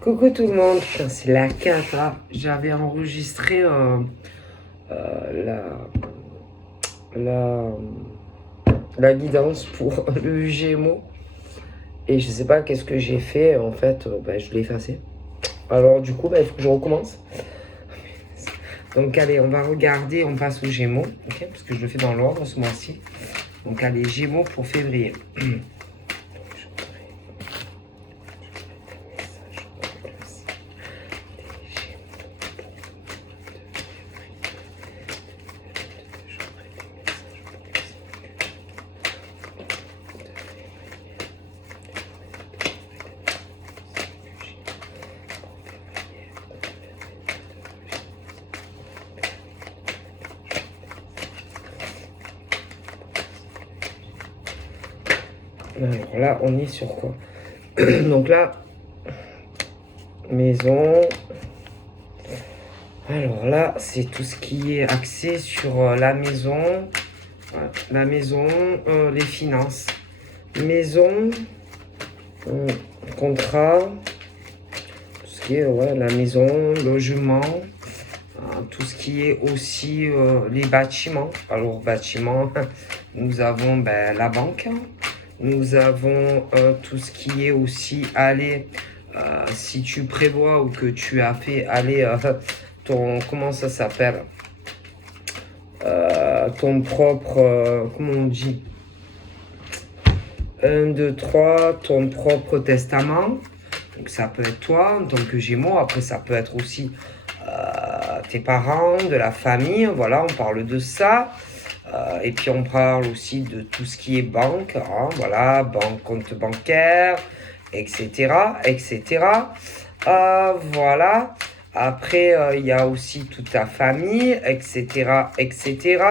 Coucou tout le monde, putain, c'est la cata. J'avais enregistré la, la, la guidance pour le Gémeaux et je sais pas qu'est-ce que j'ai fait. En fait, je l'ai effacé. Alors du coup, il faut que je recommence. Donc allez, on va regarder, on passe aux Gémeaux, ok, parce que je le fais dans l'ordre ce mois-ci. Donc allez, Gémeaux pour février. Alors là, on est sur quoi? Donc là, maison. Alors là, c'est tout ce qui est axé sur la maison. Voilà, la maison, les finances. Maison, contrat, tout ce qui est la maison, logement, tout ce qui est aussi les bâtiments. Alors bâtiments, nous avons la banque. Nous avons tout ce qui est aussi aller, si tu prévois ou que tu as fait aller comment ça s'appelle, ton propre, comment on dit, 1, 2, 3, ton propre testament. Donc ça peut être toi en tant que Gémeaux. Après ça peut être aussi tes parents, de la famille. Voilà, on parle de ça. Et puis on parle aussi de tout ce qui est banque, hein, voilà, banque, compte bancaire, etc., etc. Voilà. Après, il y a aussi toute ta famille, etc., etc.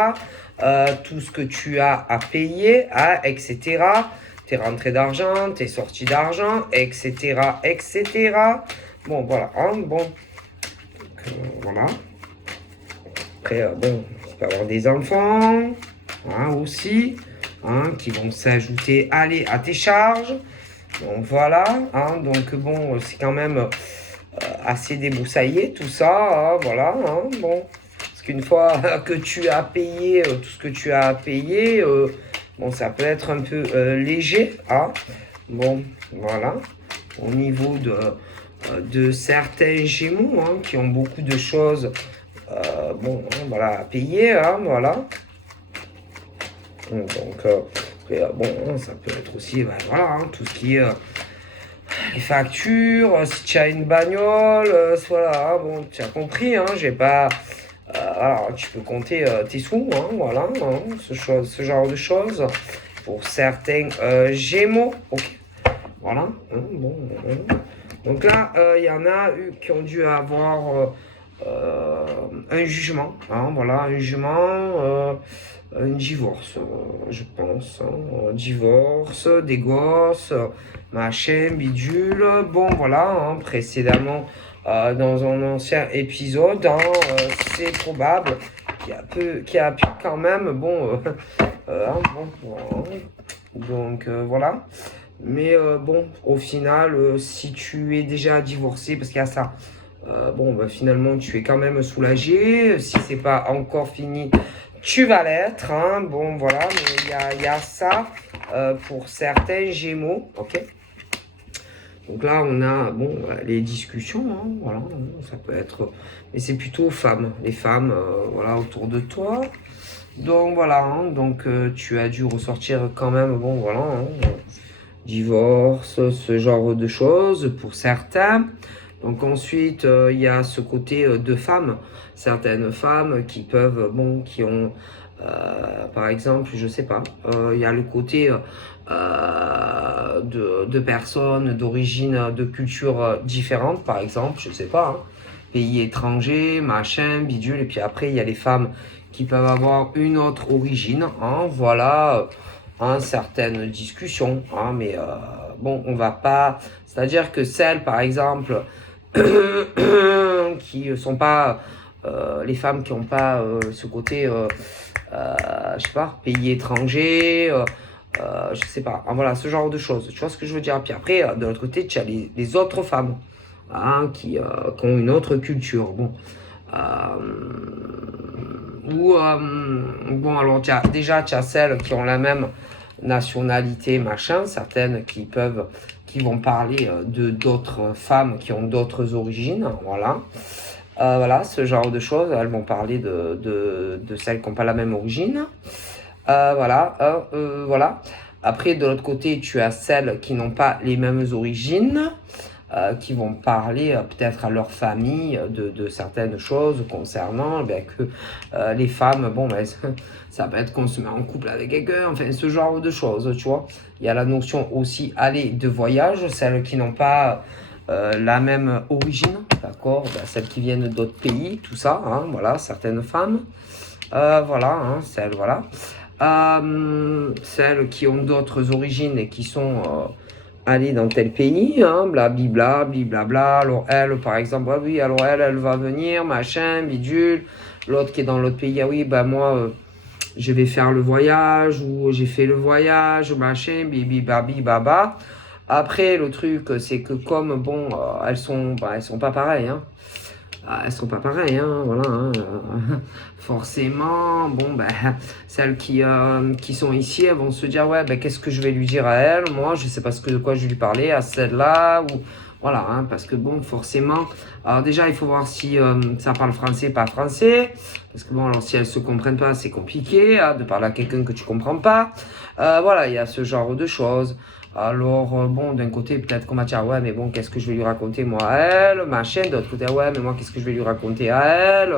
Tout ce que tu as à payer, hein, etc. Tes rentrées d'argent, tes sorties d'argent, etc., etc. Bon, voilà, hein, bon. Donc, voilà. Après, bon, tu peux avoir des enfants, hein, aussi, hein, qui vont s'ajouter, allez, à tes charges. Donc voilà, hein, donc bon, c'est quand même assez débroussaillé tout ça, hein, voilà, hein, bon. Parce qu'une fois que tu as payé tout ce que tu as à payer, bon, ça peut être un peu léger, hein. Bon, voilà, au niveau de certains Gémeaux, hein, qui ont beaucoup de choses bon, hein, voilà, à payer, hein, voilà. Donc, après, bon, ça peut être aussi, voilà, hein, tout ce qui est les factures, si tu as une bagnole, voilà, hein, bon, tu as compris, hein, j'ai pas, alors, tu peux compter tes sous, hein, voilà, hein, ce genre de choses, pour certains Gémeaux, ok, voilà, hein, bon, donc là, il y en a eu qui ont dû avoir un jugement, hein, voilà, un jugement, un divorce, je pense, hein, divorce, des gosses, machin, bidule, bon, voilà, hein, précédemment, dans un ancien épisode, hein, c'est probable qu'il y a pu quand même, bon, hein, bon, donc voilà. Mais bon, au final, si tu es déjà divorcé, parce qu'il y a ça, bon, finalement, tu es quand même soulagé. Si c'est pas encore fini, tu vas l'être, hein. Bon, voilà, mais il y a ça pour certains Gémeaux, ok. Donc là, on a, bon, les discussions, hein, voilà, ça peut être, mais c'est plutôt femmes, les femmes, voilà, autour de toi. Donc voilà, hein, donc tu as dû ressortir quand même, bon, voilà, hein, divorce, ce genre de choses pour certains. Donc ensuite, il y a ce côté de femmes, certaines femmes qui peuvent, bon, qui ont, par exemple, je sais pas, il y a le côté de personnes d'origine, de culture différentes, par exemple, je sais pas, hein, pays étrangers, machin, bidule, et puis après, il y a les femmes qui peuvent avoir une autre origine, hein, voilà, hein, certaines discussions, hein, mais bon, on va pas, c'est-à-dire que celles, par exemple, qui sont pas les femmes qui n'ont pas ce côté, je sais pas, pays étranger, je sais pas, voilà, ce genre de choses. Tu vois ce que je veux dire? Puis après, de l'autre côté, tu as les autres femmes. hein, qui ont une autre culture. Bon, bon alors déjà tu as celles qui ont la même nationalité, machin, certaines qui vont parler de d'autres femmes qui ont d'autres origines, voilà. Voilà, ce genre de choses, elles vont parler de celles qui n'ont pas la même origine. Voilà, voilà. Après, de l'autre côté, tu as celles qui n'ont pas les mêmes origines, qui vont parler peut-être à leur famille de certaines choses concernant que les femmes, bon, ben, ça peut être qu'on se met en couple avec quelqu'un, enfin, ce genre de choses, tu vois. Il y a la notion aussi, aller de voyage, celles qui n'ont pas la même origine, d'accord, ben, celles qui viennent d'autres pays, tout ça, hein, voilà, certaines femmes, voilà, hein, celles, voilà. Celles qui ont d'autres origines et qui sont allées dans tel pays, hein, blablabla, blablabla. Alors elle, par exemple, ah oui, alors elle va venir, machin, bidule. L'autre qui est dans l'autre pays, ah oui, bah moi, je vais faire le voyage, ou j'ai fait le voyage, machin, bibi, babi, baba. Après, le truc, c'est que comme, bon, elles sont pas pareilles, hein. Elles sont pas pareilles, hein, voilà. Hein, forcément, bon, ben, celles qui sont ici, elles vont se dire, ouais, ben, qu'est-ce que je vais lui dire à elle? Moi, je sais pas de quoi je vais lui parler, à celle-là, ou voilà, hein, parce que bon, forcément, alors déjà, il faut voir si ça parle français, pas français, parce que bon, alors si elles se comprennent pas, c'est compliqué, hein, de parler à quelqu'un que tu comprends pas. Voilà, il y a ce genre de choses. Alors, bon, d'un côté, peut-être qu'on va dire, ouais, mais bon, qu'est-ce que je vais lui raconter, moi, à elle, machin. D'autre côté, ouais, mais moi, qu'est-ce que je vais lui raconter à elle?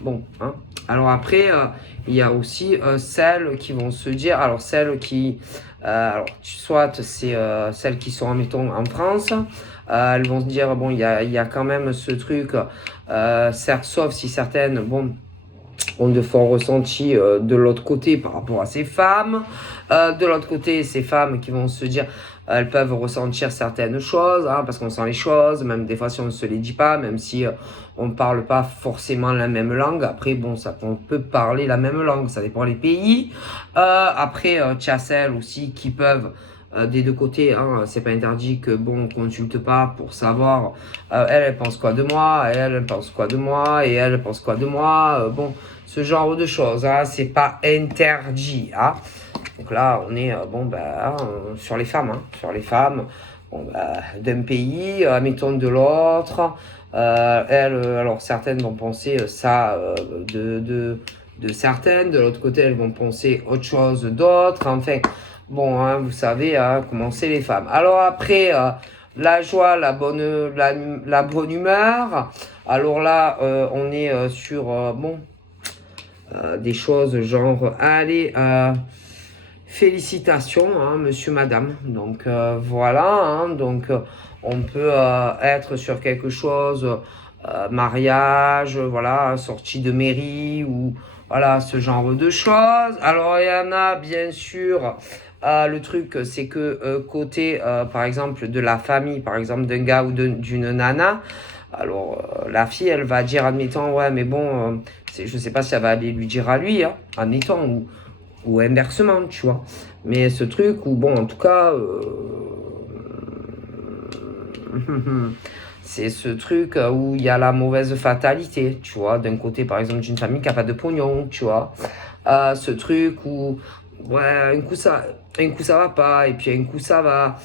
Bon, hein. Alors après, il y a aussi celles qui vont se dire, alors celles qui, alors, soit c'est celles qui sont, mettons, en France, elles vont se dire, bon, il y a quand même ce truc, certes, sauf si certaines, bon, ont de forts ressentis de l'autre côté par rapport à ces femmes. De l'autre côté, ces femmes qui vont se dire, elles peuvent ressentir certaines choses, hein, parce qu'on sent les choses, même des fois si on ne se les dit pas, même si on ne parle pas forcément la même langue. Après, bon, on peut parler la même langue, ça dépend des pays. Après, tu as celles aussi qui peuvent des deux côtés, hein, c'est pas interdit que bon, on consulte pas pour savoir elle pense quoi de moi, elle pense quoi de moi, et elle pense quoi de moi, bon, ce genre de choses, hein, c'est pas interdit, hein. Donc là, on est bon, bah, sur les femmes, hein, sur les femmes, bon, bah, d'un pays, mettons de l'autre. Alors certaines vont penser ça de certaines, de l'autre côté, elles vont penser autre chose d'autres. Enfin, bon, hein, vous savez comment c'est les femmes. Alors après, la joie, la bonne humeur. Alors là, on est sur bon, des choses genre, allez, félicitations, hein, monsieur, madame. Donc voilà, hein, donc on peut être sur quelque chose, mariage, voilà, sortie de mairie ou voilà, ce genre de choses. Alors il y en a bien sûr, le truc c'est que côté par exemple de la famille, par exemple d'un gars ou d'une nana, alors la fille elle va dire admettons ouais mais bon, je sais pas si elle va aller lui dire à lui, hein, admettons, ou inversement, tu vois. Mais ce truc où, bon, en tout cas, c'est ce truc où il y a la mauvaise fatalité, tu vois. D'un côté, par exemple, d'une famille qui n'a pas de pognon, tu vois. Ce truc où, ouais, un coup ça va pas, et puis un coup ça va.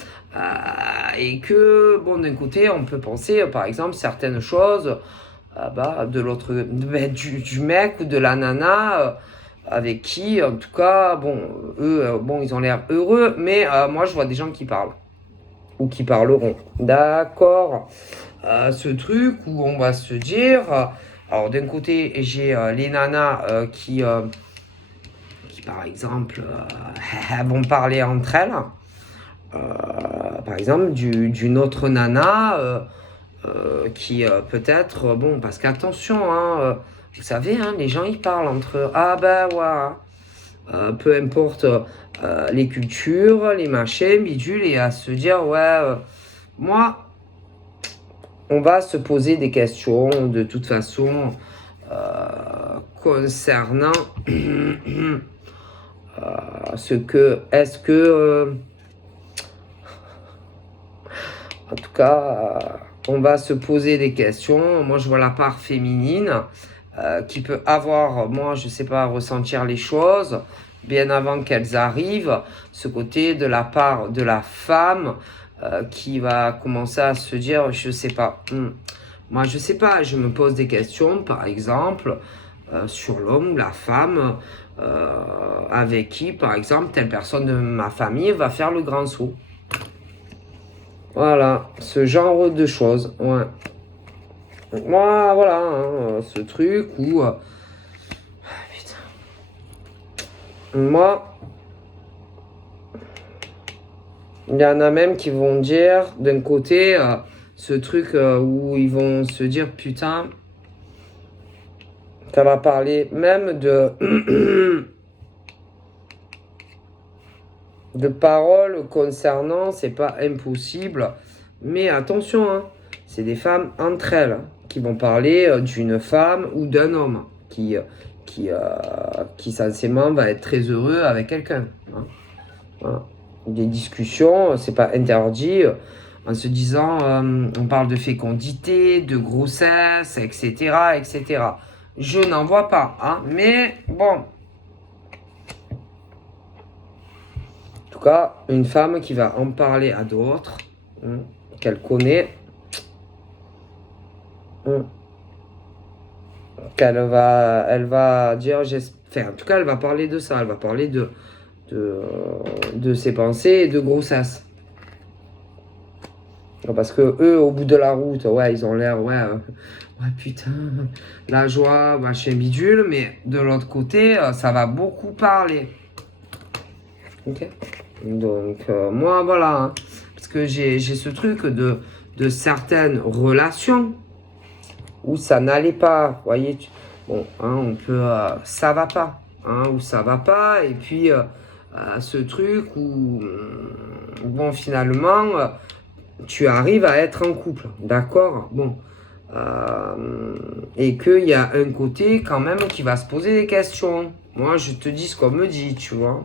Et que, bon, d'un côté, on peut penser, par exemple, certaines choses, bah, de l'autre, du mec ou de la nana. Avec qui, en tout cas, bon, eux, bon, ils ont l'air heureux, mais moi, je vois des gens qui parlent, ou qui parleront. D'accord. Ce truc où on va se dire, alors d'un côté, j'ai les nanas qui, par exemple, vont parler entre elles. Par exemple, d'une autre nana qui peut-être, bon, parce qu'attention, hein, vous savez, hein, les gens ils parlent entre eux. Ah ben ouais, peu importe les cultures, les machins, bidules, et à se dire, ouais, moi, on va se poser des questions de toute façon concernant ce que, est-ce que, en tout cas, on va se poser des questions. Moi, je vois la part féminine qui peut avoir, moi, je sais pas, ressentir les choses bien avant qu'elles arrivent. Ce côté de la part de la femme qui va commencer à se dire, je sais pas. Moi, je sais pas, je me pose des questions, par exemple, sur l'homme ou la femme avec qui, par exemple, telle personne de ma famille va faire le grand saut. Voilà, ce genre de choses, ouais. Moi, voilà, hein, ce truc où... putain. Moi, il y en a même qui vont dire, d'un côté, ce truc où ils vont se dire, putain, ça va parler même de... de paroles concernant, c'est pas impossible, mais attention, hein, c'est des femmes entre elles qui vont parler d'une femme ou d'un homme qui censément va être très heureux avec quelqu'un. Hein. Voilà. Des discussions, c'est pas interdit, en se disant, on parle de fécondité, de grossesse, etc., etc. Je n'en vois pas, hein, mais bon. En tout cas, une femme qui va en parler à d'autres, qu'elle connaît, elle va dire, enfin, en tout cas, elle va parler de ça, elle va parler de ses pensées et de grossesse. Parce que eux, au bout de la route, ouais, ils ont l'air, ouais, putain, la joie, machin bidule, mais de l'autre côté, ça va beaucoup parler. Ok. Donc, moi, voilà, hein, parce que j'ai ce truc de certaines relations où ça n'allait pas, vous voyez, bon, hein, on peut, ça va pas, hein, ou ça va pas, et puis ce truc où, bon, finalement, tu arrives à être en couple, d'accord, bon, et qu'il y a un côté quand même qui va se poser des questions. Moi, je te dis ce qu'on me dit, tu vois.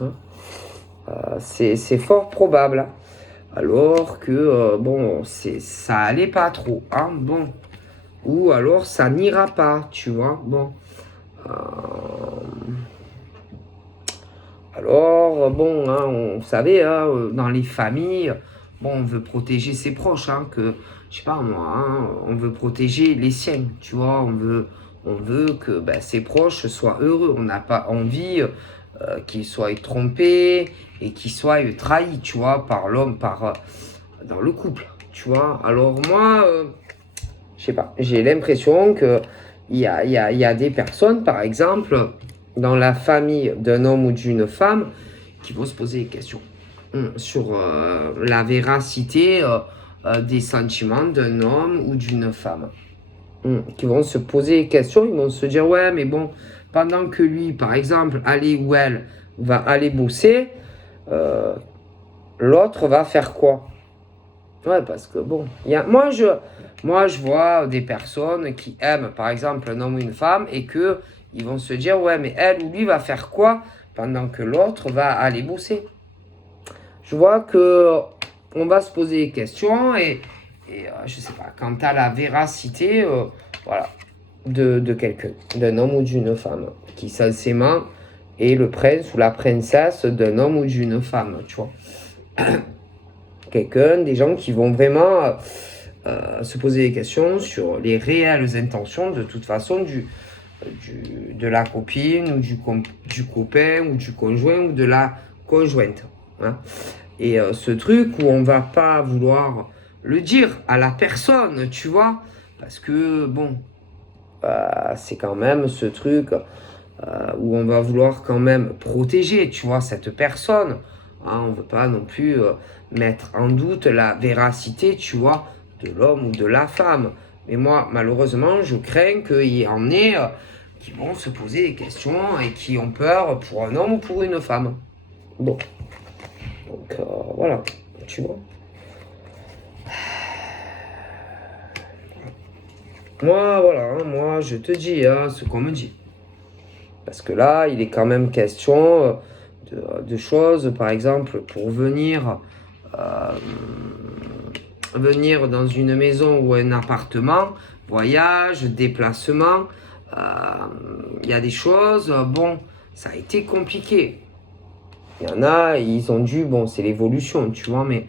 Hein. C'est fort probable. Alors que, bon, ça allait pas trop. Hein, bon. Ou alors ça n'ira pas, tu vois. Bon. Alors, bon, hein, on savait, hein, dans les familles, bon, on veut protéger ses proches, hein, que, je sais pas moi, hein, on veut protéger les siens, tu vois. On veut que ben, ses proches soient heureux. On n'a pas envie qu'ils soient trompés et qu'ils soient trahis, tu vois, par l'homme, dans le couple, tu vois. Alors moi, je sais pas, j'ai l'impression que il y a des personnes, par exemple, dans la famille d'un homme ou d'une femme, qui vont se poser des questions sur la véracité des sentiments d'un homme ou d'une femme. Qui vont se poser des questions, ils vont se dire, ouais, mais bon, pendant que lui, par exemple, aller ou elle va aller bosser, l'autre va faire quoi? Ouais, parce que bon, moi je vois des personnes qui aiment, par exemple, un homme ou une femme, et que ils vont se dire, ouais, mais elle ou lui va faire quoi pendant que l'autre va aller bosser? Je vois que on va se poser des questions et je sais pas, quant à la véracité, voilà, de quelqu'un, d'un homme ou d'une femme, qui censément est le prince ou la princesse d'un homme ou d'une femme, tu vois. Quelqu'un, des gens qui vont vraiment se poser des questions sur les réelles intentions, de toute façon, de la copine ou du copain ou du conjoint ou de la conjointe. Hein. Et ce truc où on va pas vouloir le dire à la personne, tu vois, parce que, bon, c'est quand même ce truc où on va vouloir quand même protéger, tu vois, cette personne. Hein, on ne veut pas non plus mettre en doute la véracité, tu vois, de l'homme ou de la femme. Mais moi, malheureusement, je crains qu'il y en ait qui vont se poser des questions et qui ont peur pour un homme ou pour une femme. Bon. Donc, voilà, tu vois. Moi, voilà, hein, moi, je te dis hein, ce qu'on me dit. Parce que là, il est quand même question de choses, par exemple, pour venir venir dans une maison ou un appartement, voyage, déplacement, il y a des choses, bon, ça a été compliqué. Il y en a, ils ont dû, bon, c'est l'évolution, tu vois, mais...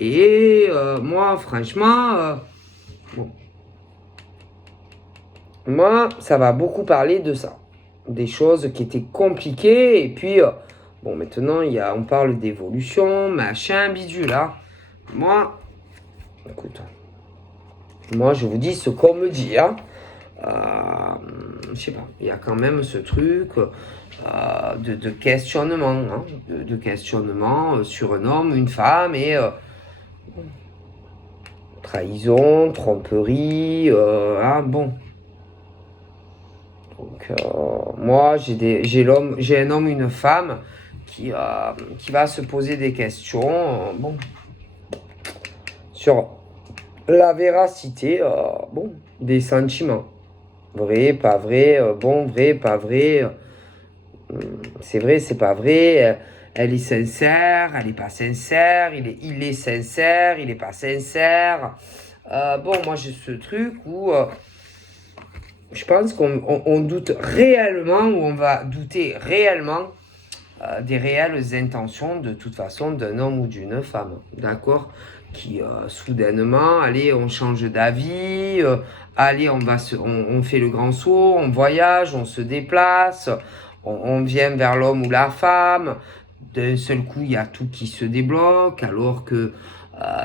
Et moi, franchement, bon, moi, ça va beaucoup parler de ça. Des choses qui étaient compliquées, et puis, bon, maintenant, on parle d'évolution, machin, bidule, là. Moi, écoute, moi, je vous dis ce qu'on me dit, hein. Je sais pas, il y a quand même ce truc de questionnement, hein, de questionnement sur un homme, une femme, et trahison, tromperie, hein, bon. Donc, moi, j'ai un homme, une femme qui va se poser des questions, bon, sur la véracité, bon, des sentiments. Vrai, pas vrai, bon, vrai, pas vrai. C'est vrai, c'est pas vrai. Elle est sincère, elle est pas sincère. Il est sincère, il est pas sincère. Bon, moi j'ai ce truc où je pense qu'on doute réellement, ou on va douter réellement des réelles intentions de toute façon d'un homme ou d'une femme. D'accord? Qui soudainement, allez, on change d'avis, allez, on fait le grand saut, on voyage, on se déplace, on vient vers l'homme ou la femme. D'un seul coup, il y a tout qui se débloque, alors que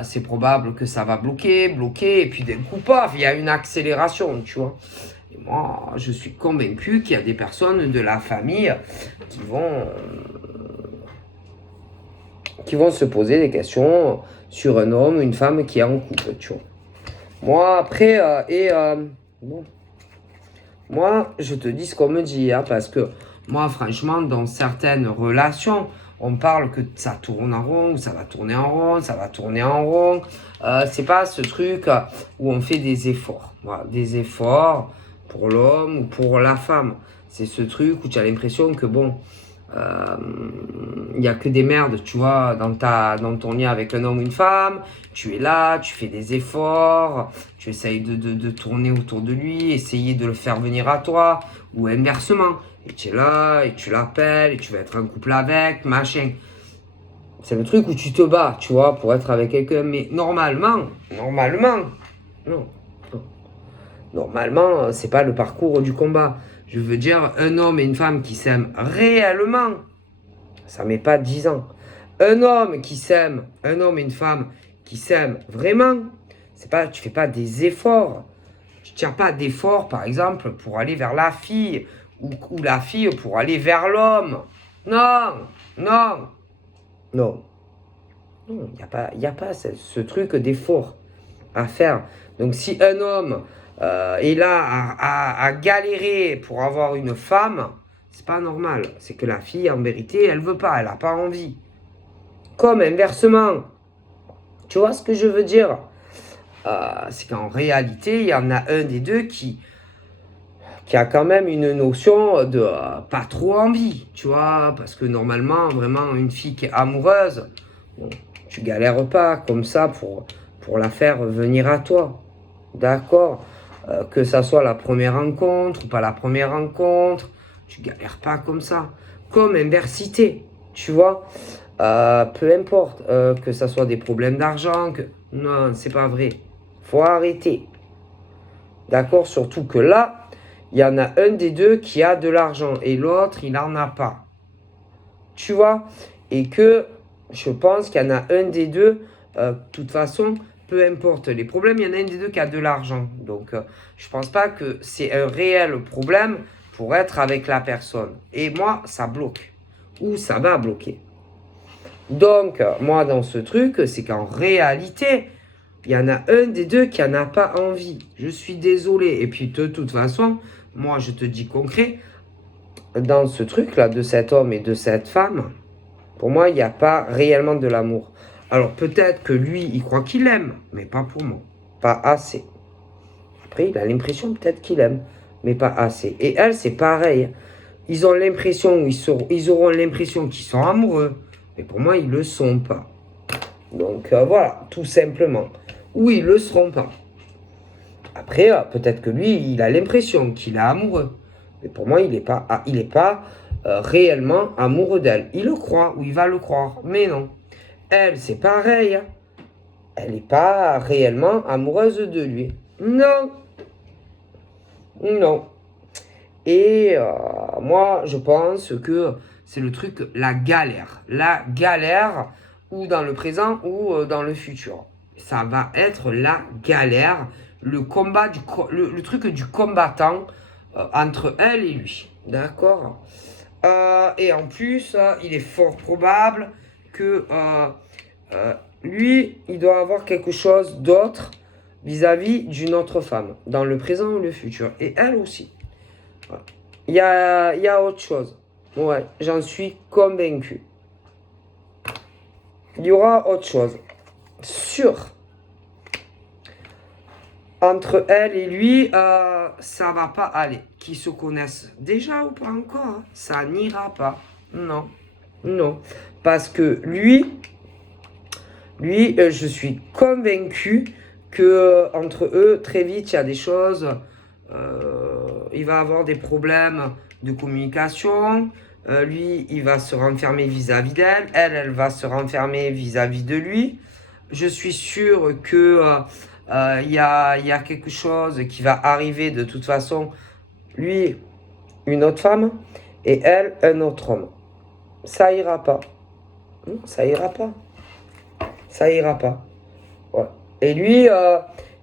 c'est probable que ça va bloquer, et puis d'un coup, paf, il y a une accélération, tu vois. Et moi, je suis convaincu qu'il y a des personnes de la famille qui vont se poser des questions sur un homme ou une femme qui est en couple, tu vois. Moi, après, bon, moi, je te dis ce qu'on me dit, hein, parce que moi, franchement, dans certaines relations, on parle que ça tourne en rond, ça va tourner en rond, ça va tourner en rond. C'est pas ce truc où on fait des efforts. Voilà, des efforts pour l'homme ou pour la femme. C'est ce truc où tu as l'impression que, bon, il n'y a que des merdes, tu vois, dans ton lien avec un homme ou une femme. Tu es là, tu fais des efforts, tu essayes de tourner autour de lui, essayer de le faire venir à toi, ou inversement. Et tu es là, et tu l'appelles, et tu vas être en couple avec, machin. C'est le truc où tu te bats, tu vois, pour être avec quelqu'un. Mais normalement, non. Normalement, c'est pas le parcours du combat. Je veux dire, un homme et une femme qui s'aiment réellement, ça met pas 10 ans. Un homme et une femme qui s'aiment vraiment, tu fais pas des efforts. Tu tiens pas d'efforts, par exemple, pour aller vers la fille, ou la fille pour aller vers l'homme. Non, non, non. Non, il n'y a pas ce truc d'effort à faire. Donc si un homme est là à galérer pour avoir une femme, c'est pas normal. C'est que la fille, en vérité, elle veut pas, elle a pas envie. Comme inversement. Tu vois ce que je veux dire? C'est qu'en réalité, il y en a un des deux qui a quand même une notion de pas trop envie, tu vois, parce que normalement, vraiment, une fille qui est amoureuse, bon, tu galères pas comme ça pour la faire venir à toi, d'accord? Que ça soit la première rencontre ou pas la première rencontre, tu galères pas comme ça. Comme inversité, tu vois? Peu importe, que ça soit des problèmes d'argent, non, c'est pas vrai. Faut arrêter. D'accord? Surtout que là, il y en a un des deux qui a de l'argent et l'autre, il n'en a pas. Tu vois? Et que je pense qu'il y en a un des deux, de toute façon, peu importe les problèmes, il y en a un des deux qui a de l'argent. Donc, je pense pas que c'est un réel problème pour être avec la personne. Et moi, ça bloque. Ou ça va bloquer. Donc, moi, dans ce truc, c'est qu'en réalité, il y en a un des deux qui n'en a pas envie. Je suis désolé. Et puis, de toute façon, moi, je te dis concret, dans ce truc-là, de cet homme et de cette femme, pour moi, il n'y a pas réellement de l'amour. Alors, peut-être que lui, il croit qu'il aime, mais pas pour moi. Pas assez. Après, il a l'impression peut-être qu'il aime, mais pas assez. Et elle, c'est pareil. Ils ont l'impression, ils auront l'impression qu'ils sont amoureux, mais pour moi, ils ne le sont pas. Donc, voilà, tout simplement. ou ils ne le seront pas. Après, peut-être que lui, il a l'impression qu'il est amoureux. Mais pour moi, il n'est pas réellement amoureux d'elle. Il le croit, ou il va le croire. Mais non. Elle, c'est pareil. Hein. Elle n'est pas réellement amoureuse de lui. Non. Non. Et moi, je pense que c'est le truc, la galère. La galère, ou dans le présent, ou dans le futur. Ça va être la galère, le combat, le truc du combattant entre elle et lui. D'accord. Et en plus, il est fort probable que lui, il doit avoir quelque chose d'autre vis-à-vis d'une autre femme, dans le présent ou le futur. Et elle aussi. Voilà. Il y a autre chose. Ouais, j'en suis convaincu. Il y aura autre chose. Sûr. Entre elle et lui, ça va pas aller. Qu'ils se connaissent déjà ou pas encore, ça n'ira pas. Non. Non. Parce que lui, je suis convaincu que entre eux, très vite, il y a des choses. Il va avoir des problèmes de communication. Lui, il va se renfermer vis-à-vis d'elle. Elle va se renfermer vis-à-vis de lui. Je suis sûr que il y a quelque chose qui va arriver de toute façon. Lui, une autre femme, et elle, un autre homme. Ça ira pas. Non, ça ira pas. Ça ira pas. Ouais. Et lui,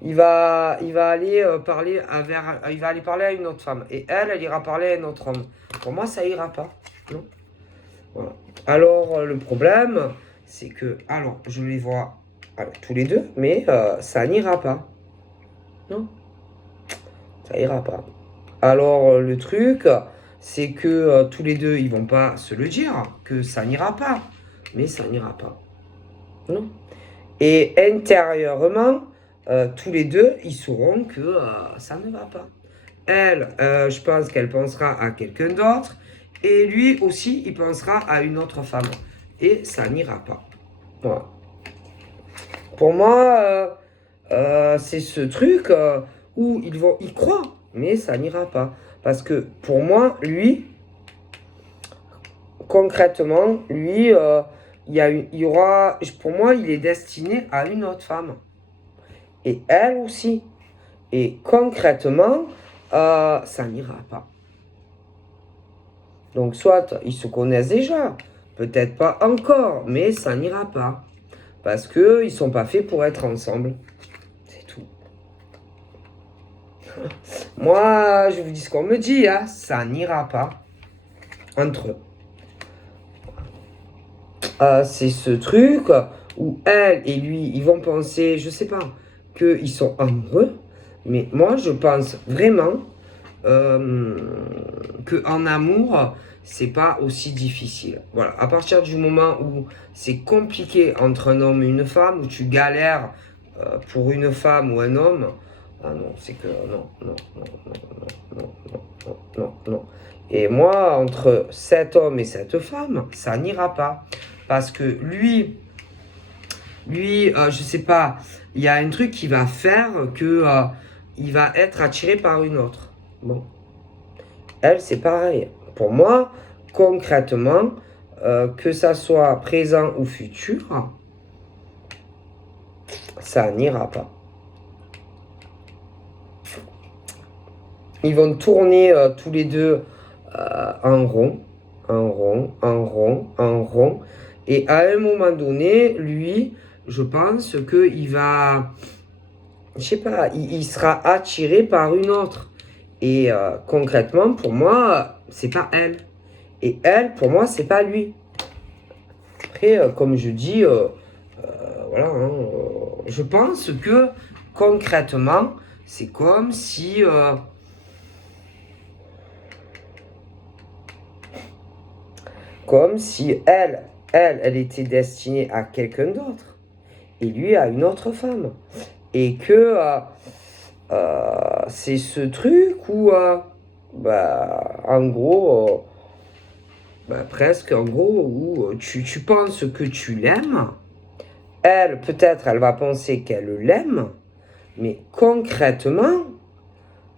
il va aller il va aller parler à une autre femme. Et elle ira parler à un autre homme. Pour moi, ça ira pas. Non. Voilà. Alors, le problème, c'est que, alors, je les vois tous les deux, mais ça n'ira pas. Non. Ça ira pas. Alors, le truc, c'est que tous les deux, ils vont pas se le dire, que ça n'ira pas. Mais ça n'ira pas. Non. Et intérieurement, tous les deux, ils sauront que ça ne va pas. Elle, je pense qu'elle pensera à quelqu'un d'autre. Et lui aussi, il pensera à une autre femme. Et ça n'ira pas. Voilà. Pour moi, c'est ce truc où ils vont y croire. Mais ça n'ira pas. Parce que pour moi, lui, concrètement, lui, il y aura... Pour moi, il est destiné à une autre femme. Et elle aussi. Et concrètement, ça n'ira pas. Donc, soit ils se connaissent déjà, peut-être pas encore, mais ça n'ira pas. Parce qu'ils ne sont pas faits pour être ensemble. C'est tout. Moi, je vous dis ce qu'on me dit, hein, ça n'ira pas entre eux. C'est ce truc où elle et lui, ils vont penser, je sais pas, qu'ils sont amoureux. Mais moi, je pense vraiment qu'en amour, c'est pas aussi difficile. Voilà, à partir du moment où c'est compliqué entre un homme et une femme, où tu galères pour une femme ou un homme, ah non, c'est que non, non, non, non, non, non, non, non, non. Et moi, entre cet homme et cette femme, ça n'ira pas. Parce que lui, je sais pas, il y a un truc qui va faire que il va être attiré par une autre. Bon. Elle, c'est pareil. Pour moi, concrètement, que ça soit présent ou futur, ça n'ira pas. Ils vont tourner tous les deux en rond, en rond, en rond, en rond. Et à un moment donné, lui, je pense qu'il va, je sais pas, il sera attiré par une autre. Et concrètement, pour moi, c'est pas elle. Et elle, pour moi, c'est pas lui. Après, comme je dis, voilà, hein, je pense que concrètement, c'est comme si elle était destinée à quelqu'un d'autre et lui à une autre femme. Et que c'est ce truc où, en gros, presque en gros, où tu penses que tu l'aimes, Elle, peut-être, elle va penser qu'elle l'aime, mais concrètement,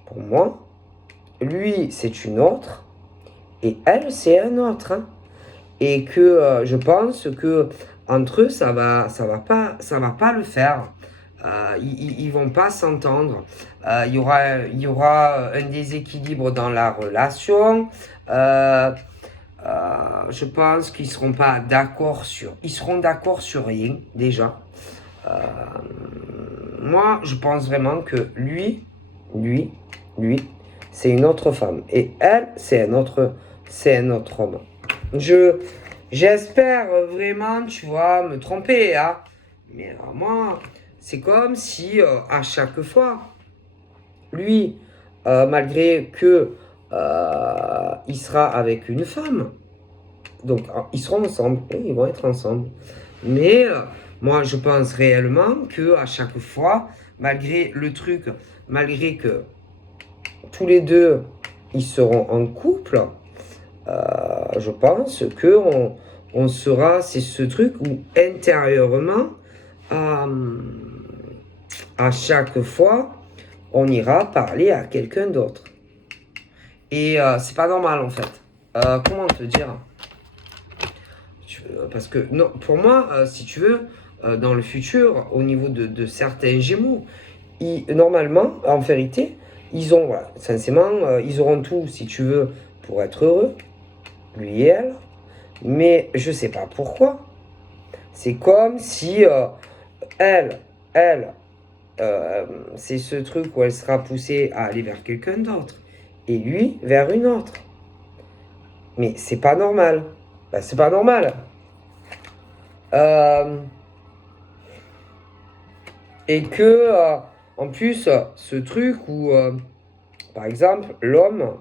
pour moi, lui, c'est une autre, et elle, c'est un autre. Hein. Et que je pense que entre eux, ça va pas le faire. Ils vont pas s'entendre. Il y aura un déséquilibre dans la relation. Je pense qu'ils seront pas d'accord sur. Ils seront d'accord sur rien déjà. Euh, Moi, je pense vraiment que lui, c'est une autre femme et elle, c'est un autre homme. J'espère vraiment, tu vois, me tromper, hein. Mais moi, c'est comme si à chaque fois, lui, malgré que il sera avec une femme, donc ils seront ensemble, oui, ils vont être ensemble. Mais moi, je pense réellement que à chaque fois, malgré le truc, malgré que tous les deux, ils seront en couple, je pense que on sera, c'est ce truc où intérieurement, à chaque fois, on ira parler à quelqu'un d'autre. Et c'est pas normal en fait. Comment te dire? Parce que non, pour moi, si tu veux, dans le futur, au niveau de certains Gémeaux, normalement, en vérité, ils ont, voilà, sincèrement, ils auront tout, si tu veux, pour être heureux, lui et elle. Mais je sais pas pourquoi. C'est comme si elle, elle, c'est ce truc où elle sera poussée à aller vers quelqu'un d'autre et lui vers une autre. Mais c'est pas normal. Ben, c'est pas normal. Et que, en plus, ce truc où, par exemple, l'homme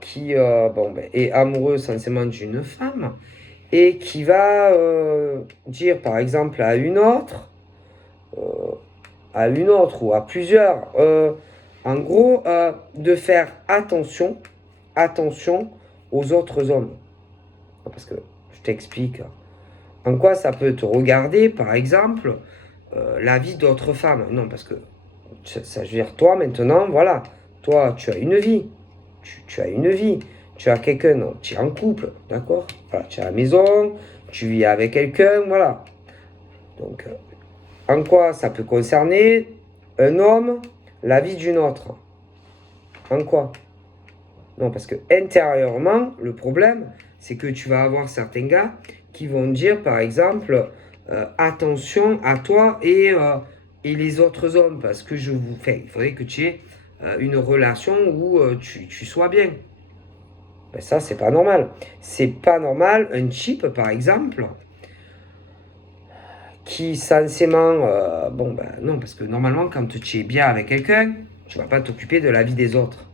qui bon, ben, est amoureux sincèrement d'une femme et qui va dire, par exemple, à une autre ou à plusieurs, en gros, de faire attention aux autres hommes. Parce que je t'explique en quoi ça peut te regarder, par exemple, la vie d'autres femmes. Non, parce que ça veut dire, toi maintenant, voilà, toi tu as une vie, tu as une vie, tu as quelqu'un, non, tu es en couple, d'accord, voilà, tu as la maison, tu vis avec quelqu'un, voilà. Donc, en quoi ça peut concerner un homme, la vie d'une autre? En quoi? Non, parce que intérieurement, le problème, c'est que tu vas avoir certains gars qui vont dire, par exemple, attention à toi et les autres hommes, parce que il faudrait que tu aies une relation où tu sois bien. Ben ça, c'est pas normal. C'est pas normal, un type, par exemple, qui censément, bon, ben non, parce que normalement, quand tu es bien avec quelqu'un, tu vas pas t'occuper de la vie des autres.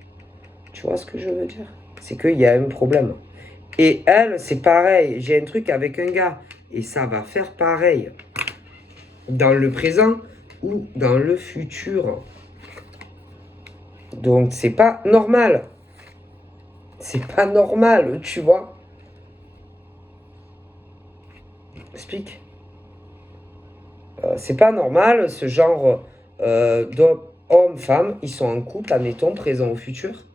Tu vois ce que je veux dire? C'est qu'il y a un problème. Et elle, c'est pareil. J'ai un truc avec un gars. Et ça va faire pareil. Dans le présent ou dans le futur. Donc, c'est pas normal. C'est pas normal, tu vois. Explique. C'est pas normal, ce genre d'homme-femme. Ils sont en couple, admettons, présent ou futur.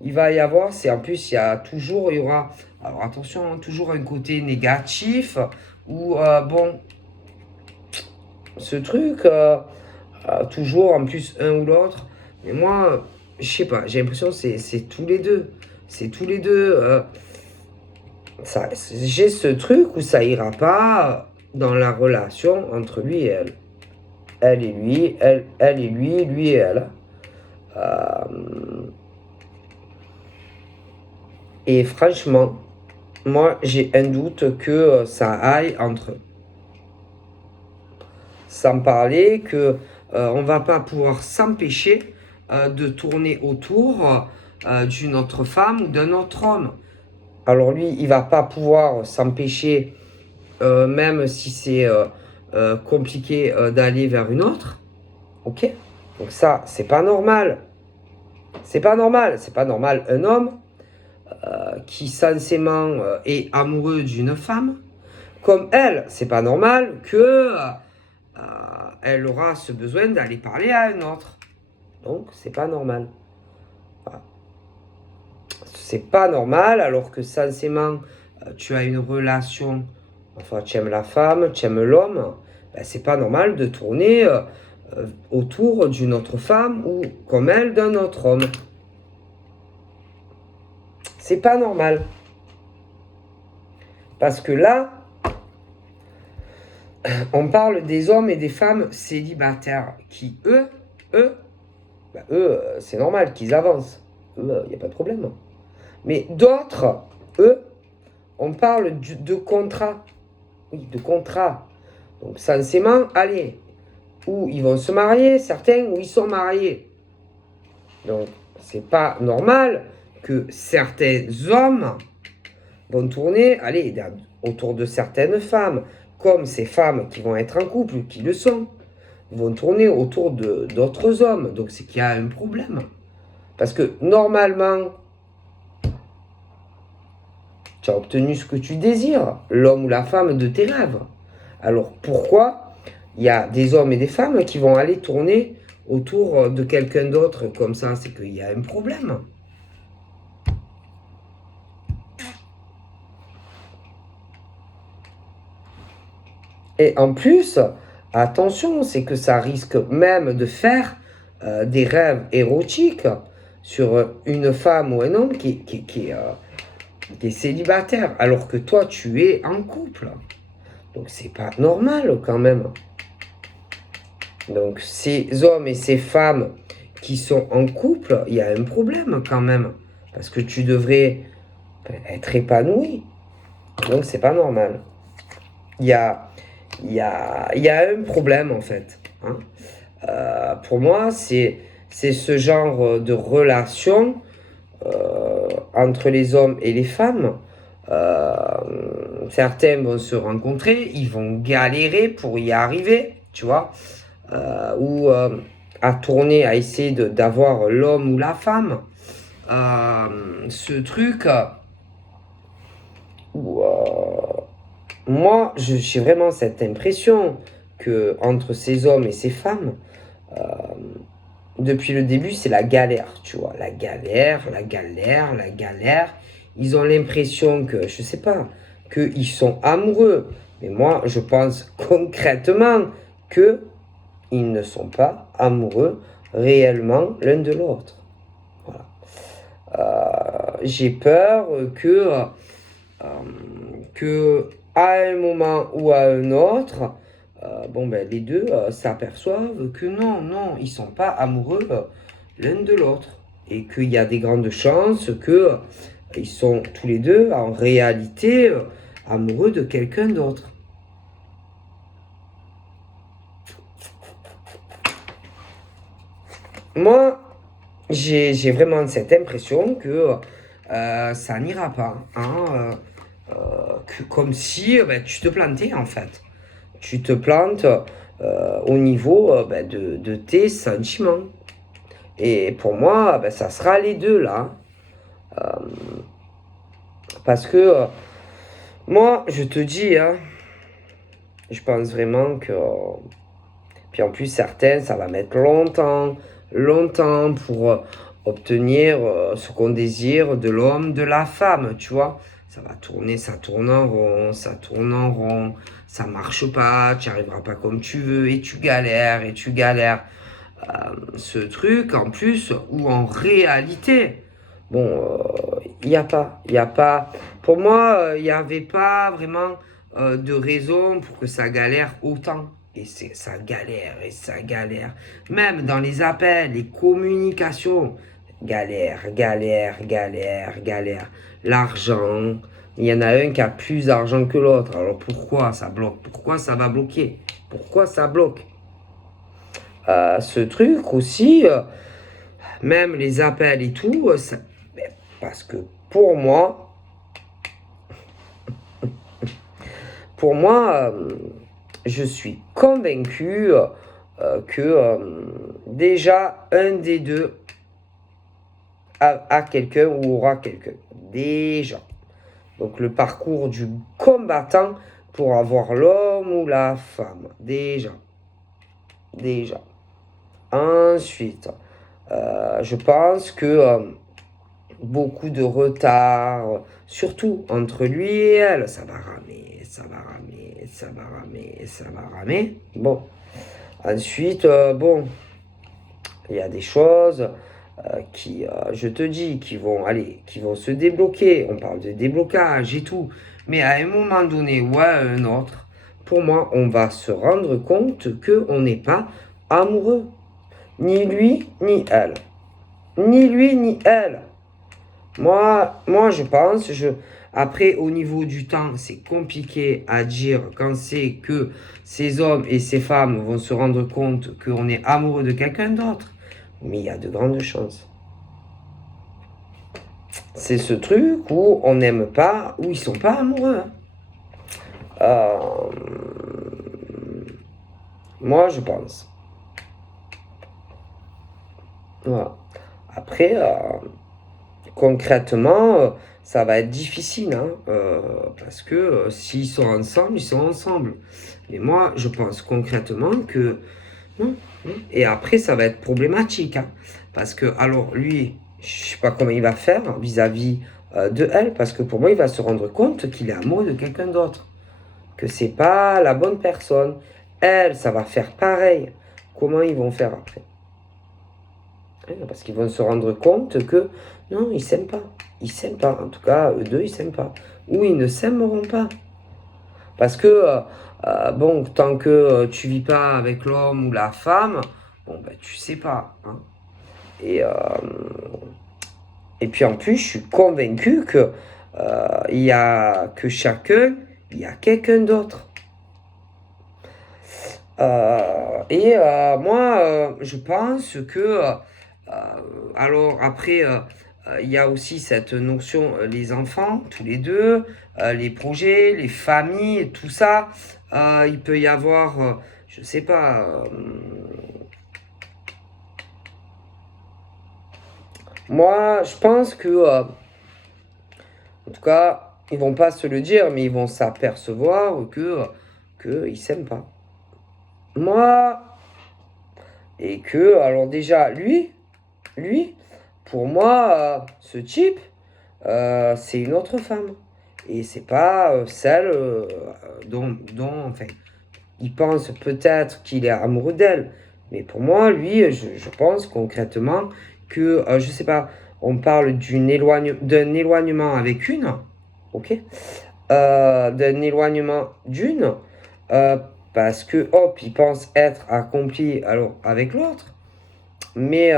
Il va y avoir, c'est en plus, il y aura, alors attention, hein, toujours un côté négatif où, bon, ce truc, toujours en plus un ou l'autre, mais moi, je sais pas, j'ai l'impression que c'est tous les deux, c'est tous les deux, j'ai ce truc où ça ira pas dans la relation entre lui et elle. Elle et lui, elle et lui et elle. Et franchement, moi, j'ai un doute que ça aille entre eux. Sans parler que on va pas pouvoir s'empêcher de tourner autour d'une autre femme ou d'un autre homme. Alors lui, il va pas pouvoir s'empêcher, même si c'est compliqué d'aller vers une autre. Ok? Donc ça, c'est pas normal. C'est pas normal. C'est pas normal un homme qui censément est amoureux d'une femme, comme elle, c'est pas normal que elle aura ce besoin d'aller parler à un autre. Donc, c'est pas normal. Voilà. C'est pas normal, alors que censément, tu as une relation, enfin, tu aimes la femme, tu aimes l'homme, ben, c'est pas normal de tourner autour d'une autre femme ou, comme elle, d'un autre homme. C'est pas normal. Parce que là, on parle des hommes et des femmes célibataires qui, eux, c'est normal qu'ils avancent. Eux, il n'y a pas de problème. Mais d'autres, eux, on parle de contrat. Oui, de contrat. Donc, censément, allez, où ils vont se marier, certains, où ils sont mariés. Donc, c'est pas normal que certains hommes vont tourner, allez, autour de certaines femmes, comme ces femmes qui vont être en couple, qui le sont, vont tourner autour d'autres hommes. Donc, c'est qu'il y a un problème. Parce que, normalement, tu as obtenu ce que tu désires, l'homme ou la femme de tes rêves. Alors, pourquoi il y a des hommes et des femmes qui vont aller tourner autour de quelqu'un d'autre comme ça? C'est qu'il y a un problème. Et en plus, attention, c'est que ça risque même de faire des rêves érotiques sur une femme ou un homme qui est célibataire, alors que toi, tu es en couple. Donc, c'est pas normal quand même. Donc, ces hommes et ces femmes qui sont en couple, il y a un problème quand même. Parce que tu devrais être épanoui. Donc, c'est pas normal. Il y a un problème, en fait. Hein. Pour moi, c'est ce genre de relation entre les hommes et les femmes. Certains vont se rencontrer, ils vont galérer pour y arriver, tu vois. Ou à tourner, à essayer d'avoir l'homme ou la femme. Ce truc où moi, j'ai vraiment cette impression que entre ces hommes et ces femmes, depuis le début, c'est la galère, tu vois. La galère, la galère, la galère. Ils ont l'impression que, je sais pas, qu'ils sont amoureux. Mais moi, je pense concrètement que ils ne sont pas amoureux réellement l'un de l'autre. Voilà. J'ai peur que à un moment ou à un autre, les deux s'aperçoivent que non, ils sont pas amoureux l'un de l'autre. Et qu'il y a des grandes chances que ils sont tous les deux en réalité amoureux de quelqu'un d'autre. Moi, j'ai vraiment cette impression que ça n'ira pas. Hein, comme si tu te plantais en fait. Tu te plantes au niveau de tes sentiments. Et pour moi, ça sera les deux là. Parce que moi, je te dis, hein, je pense vraiment que... puis en plus, certains, ça va mettre longtemps pour obtenir ce qu'on désire de l'homme, de la femme, tu vois. Ça va tourner, ça tourne en rond, ça marche pas, tu n'y arriveras pas comme tu veux, et tu galères. Ce truc, en plus, où en réalité, il n'y a pas, pour moi, il n'y avait pas vraiment de raison pour que ça galère autant. Et ça galère. Même dans les appels, les communications, galère. L'argent, il y en a un qui a plus d'argent que l'autre. Alors pourquoi ça bloque? Pourquoi ça va bloquer? Pourquoi ça bloque? Ce truc aussi, même les appels et tout, parce que pour moi, je suis convaincu que déjà un des deux a quelqu'un ou aura quelqu'un. Déjà. Donc le parcours du combattant pour avoir l'homme ou la femme. Déjà. Déjà. Ensuite, je pense que beaucoup de retard, surtout entre lui et elle, ça va ramer, ça va ramer, ça va ramer, ça va ramer. Bon. Ensuite, bon, il y a des choses qui, je te dis, qui vont se débloquer. On parle de déblocage et tout. Mais à un moment donné ou à un autre, pour moi, on va se rendre compte qu'on n'est pas amoureux. Ni lui, ni elle. Ni lui, ni elle. Moi je pense, après, au niveau du temps, c'est compliqué à dire quand c'est que ces hommes et ces femmes vont se rendre compte qu'on est amoureux de quelqu'un d'autre. Mais il y a de grandes chances. C'est ce truc où on n'aime pas, où ils sont pas amoureux. Moi, je pense. Voilà. Après, concrètement, ça va être difficile, hein, parce que s'ils sont ensemble, ils sont ensemble. Mais moi, je pense concrètement que non. Et après, ça va être problématique, hein, parce que, alors, lui, je sais pas comment il va faire vis-à-vis de elle, parce que pour moi, il va se rendre compte qu'il est amoureux de quelqu'un d'autre, que c'est pas la bonne personne. Elle, ça va faire pareil. Comment ils vont faire après? Parce qu'ils vont se rendre compte que non, ils s'aiment pas. Ils s'aiment pas. En tout cas, eux deux, ils s'aiment pas. Ou ils ne s'aimeront pas. Parce que, bon, tant que tu vis pas avec l'homme ou la femme, bon, ben, tu sais pas. Hein. Et, et puis en plus, je suis convaincu que il y a que chacun, il y a quelqu'un d'autre. Moi, je pense que, alors après, il y a aussi cette notion, les enfants, tous les deux, les projets, les familles, tout ça. Il peut y avoir, je sais pas, moi, je pense que, en tout cas, ils vont pas se le dire, mais ils vont s'apercevoir que ils s'aiment pas. Moi, et que, alors déjà, lui, pour moi, ce type, c'est une autre femme. Et c'est pas celle enfin, il pense peut-être qu'il est amoureux d'elle. Mais pour moi, lui, je pense concrètement que, je sais pas, on parle d'un éloignement avec une, ok? D'un éloignement d'une, euh, parce que, hop, il pense être accompli alors avec l'autre. Mais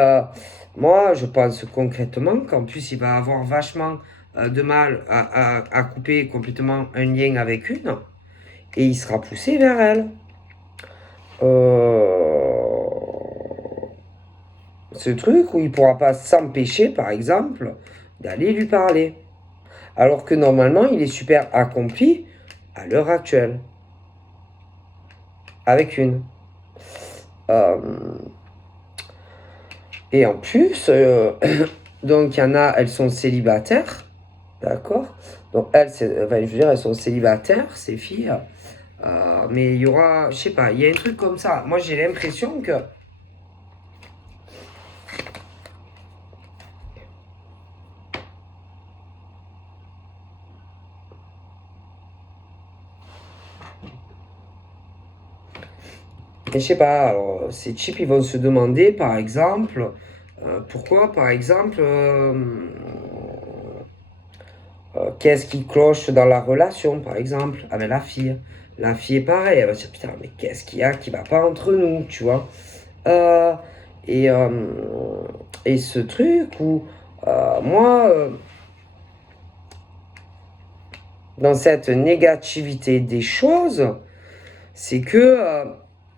moi, je pense concrètement qu'en plus, il va avoir vachement de mal à couper complètement un lien avec une. Et il sera poussé vers elle. Ce truc où il ne pourra pas s'empêcher, par exemple, d'aller lui parler. Alors que normalement, il est super accompli à l'heure actuelle. Avec une. Euh, et en plus, donc il y en a, elles sont célibataires. D'accord? Donc elles, enfin, je veux dire, elles sont célibataires, ces filles. Mais il y aura, je sais pas, il y a un truc comme ça. Moi, j'ai l'impression que... Je sais pas, alors, ces types, ils vont se demander, par exemple, pourquoi, par exemple, qu'est-ce qui cloche dans la relation, par exemple, avec la fille. La fille est pareille, elle va se dire, putain, mais qu'est-ce qu'il y a qui va pas entre nous, tu vois? Euh, et, euh, et ce truc où, moi, dans cette négativité des choses, c'est que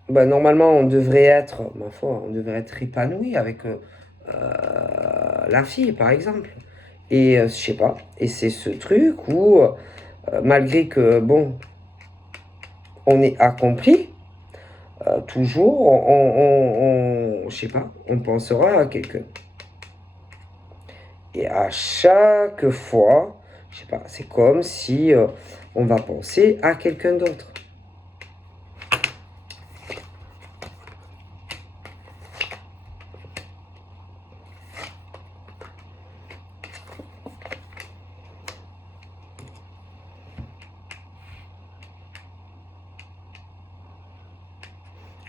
normalement on devrait être, ma foi, on devrait être épanoui avec la fille, par exemple. Et je sais pas. Et c'est ce truc où, malgré que, bon, on est accompli, toujours, je sais pas, on pensera à quelqu'un. Et à chaque fois, je sais pas, c'est comme si on va penser à quelqu'un d'autre.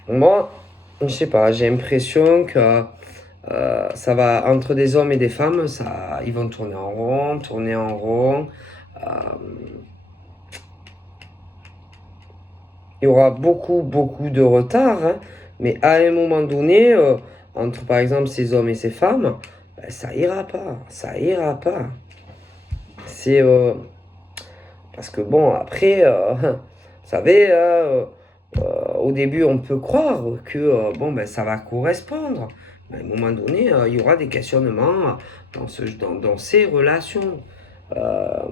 Moi, je sais pas, j'ai l'impression que ça va entre des hommes et des femmes, ça, ils vont tourner en rond, tourner en rond. Euh, il y aura beaucoup de retard, hein, mais à un moment donné, entre par exemple ces hommes et ces femmes, ben, ça ira pas, ça ira pas. C'est parce que bon, après, vous savez, au début, on peut croire que bon, ben, ça va correspondre. Mais à un moment donné, il y aura des questionnements dans ces relations. Euh,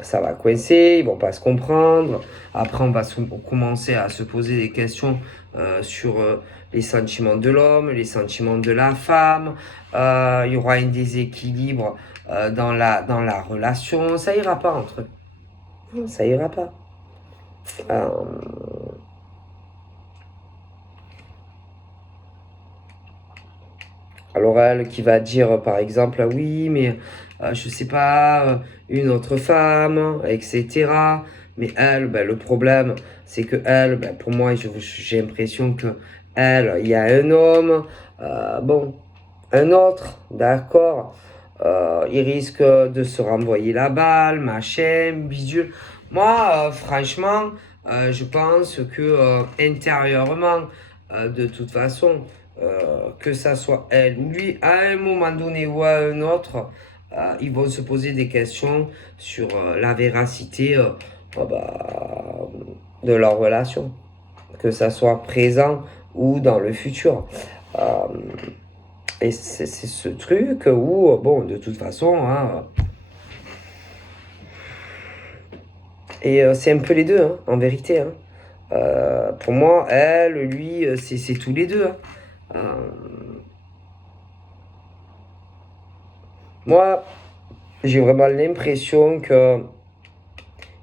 Ça va coincer, ils vont pas se comprendre. Après, on va commencer à se poser des questions sur les sentiments de l'homme, les sentiments de la femme. Il y aura un déséquilibre dans la relation. Ça ira pas entre eux. Non, ça ira pas. Euh, alors elle qui va dire par exemple, ah oui, mais je sais pas, une autre femme, etc. Mais elle, ben, le problème, c'est que elle, ben, pour moi, j'ai l'impression que elle, il y a un homme, bon, un autre, d'accord, il risque de se renvoyer la balle, machin, bidule. Moi, franchement, je pense que intérieurement, de toute façon, que ça soit elle ou lui, à un moment donné ou à un autre, ils vont se poser des questions sur la véracité bah, de leur relation, que ça soit présent ou dans le futur. Euh, et c'est ce truc où, bon, de toute façon, hein, et c'est un peu les deux, hein, en vérité. Hein. Pour moi, elle, lui, c'est tous les deux. Hein. Moi, j'ai vraiment l'impression que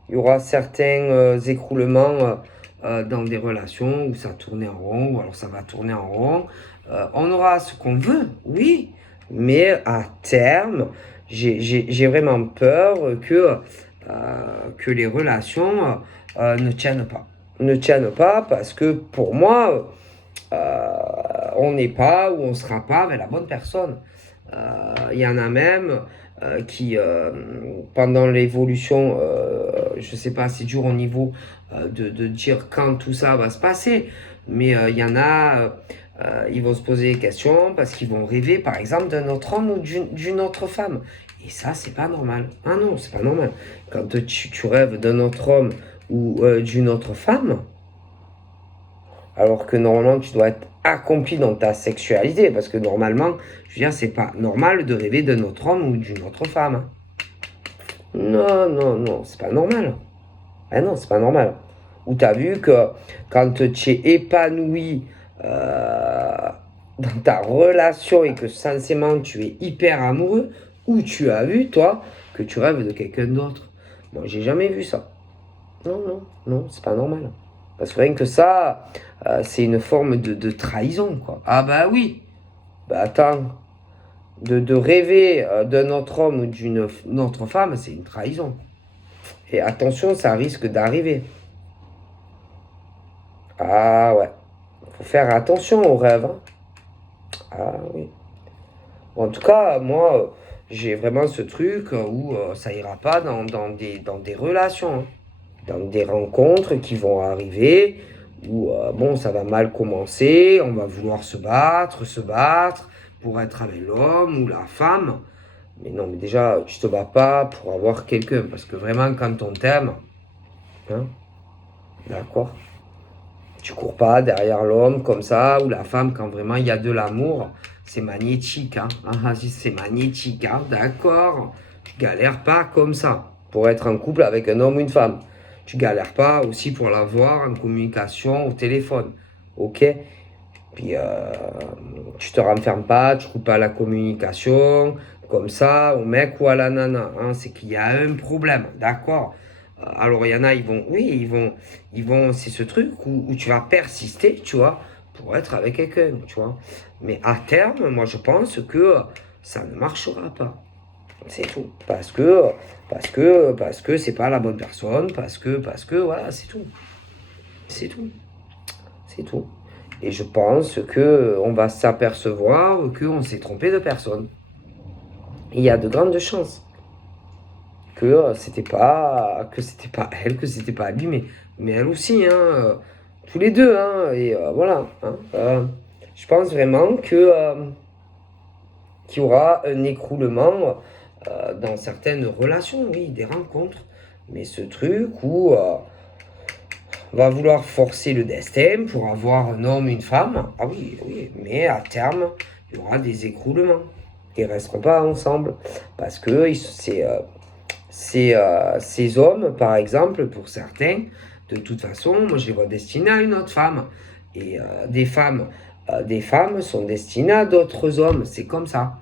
il y aura certains écroulements dans des relations où ça tournait en rond, ou alors ça va tourner en rond. On aura ce qu'on veut, oui, mais à terme, j'ai vraiment peur que les relations ne tiennent pas. Ne tiennent pas parce que pour moi, on n'est pas ou on ne sera pas avec la bonne personne. Il y en a même qui, pendant l'évolution, je ne sais pas, c'est dur au niveau de dire quand tout ça va se passer, mais il y en a, ils vont se poser des questions parce qu'ils vont rêver, par exemple, d'un autre homme ou d'une autre femme. Et ça, c'est pas normal. Ah non, c'est pas normal. Quand tu rêves d'un autre homme ou d'une autre femme, alors que normalement tu dois être accompli dans ta sexualité, parce que normalement, je veux dire, c'est pas normal de rêver d'un autre homme ou d'une autre femme. Hein. Non, non, non, c'est pas normal. Ah non, c'est pas normal. Ou t'as vu que quand tu es épanoui dans ta relation et que sensément tu es hyper amoureux, ou tu as vu, toi, que tu rêves de quelqu'un d'autre. Moi, j'ai jamais vu ça. Non, non, non, c'est pas normal. Parce que rien que ça, c'est une forme de trahison, quoi. Ah bah oui, bah attends, de rêver d'un autre homme ou d'une autre femme, c'est une trahison. Et attention, ça risque d'arriver. Ah ouais, faut faire attention aux rêves. Hein. Ah oui. En tout cas, moi, j'ai vraiment ce truc où ça ira pas dans des relations. Hein. Dans des rencontres qui vont arriver où bon, ça va mal commencer, on va vouloir se battre pour être avec l'homme ou la femme. Mais non, mais déjà, tu te bats pas pour avoir quelqu'un, parce que vraiment, quand on t'aime, hein, d'accord, tu cours pas derrière l'homme comme ça, ou la femme, quand vraiment il y a de l'amour, c'est magnétique, hein, c'est magnétique, hein, d'accord, tu galères pas comme ça pour être en couple avec un homme ou une femme. Tu galères pas aussi pour l'avoir en communication au téléphone, ok? Puis tu te renfermes pas, tu coupes pas la communication comme ça au mec ou à la nana. Hein, c'est qu'il y a un problème, d'accord? Alors il y en a, ils vont, oui, c'est ce truc où tu vas persister, tu vois, pour être avec quelqu'un, tu vois. Mais à terme, moi je pense que ça ne marchera pas. C'est tout. Parce que c'est pas la bonne personne, parce que, voilà, c'est tout. C'est tout. C'est tout. Et je pense que on va s'apercevoir qu'on s'est trompé de personne. Il y a de grandes chances que c'était pas elle, que c'était pas lui, mais elle aussi, hein, tous les deux, hein, et voilà. Hein, je pense vraiment qu'il y aura un écroulement dans certaines relations, oui, des rencontres, mais ce truc où on va vouloir forcer le destin pour avoir un homme, une femme. Ah oui, oui, mais à terme, il y aura des écroulements. Ils ne resteront pas ensemble. Parce que ces hommes, par exemple, pour certains, de toute façon, moi je les vois destinés à une autre femme. Et des femmes sont destinées à d'autres hommes. C'est comme ça.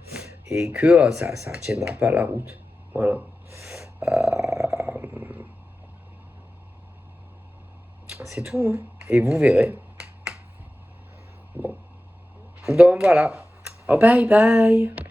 Et que ça ne tiendra pas la route. Voilà. C'est tout. Hein. Et vous verrez. Bon. Donc voilà. Oh, bye bye.